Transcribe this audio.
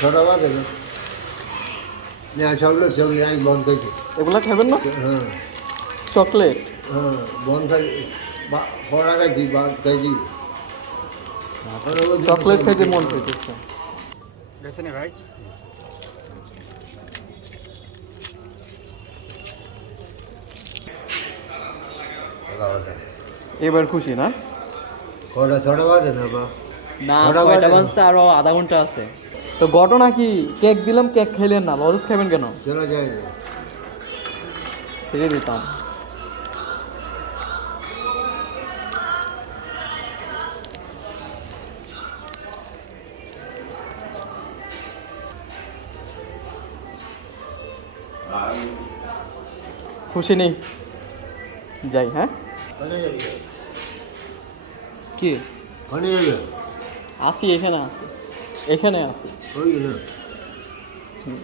ছটা বাজে না চকলেট চকলেট আমি বন্ধ খাইছি। এগুলা খাবেন না? হ্যাঁ চকলেট? হ্যাঁ বন্ধ খাই খরা খাইছি ভাত খাইছি। চকলেট খাইতে মন চাইতেছে। গেছে না ভাই? এবার খুশি না? ছটা বাজে না বা না, ছটা 6টা বাজে না। বাজতে আরো আধা ঘন্টা আছে। তো ঘটনা কি, কেক দিলাম কেক খাইলেন না, লজেস খাবেন কেন? চলা যায় না। ফিরে দিতাম। খুশি নেই, যাই। হ্যাঁ কোথায় যাবি? কি কোথায় যাবে? আসি, এখানে আসি, এখানে আসি। ওই না হুম।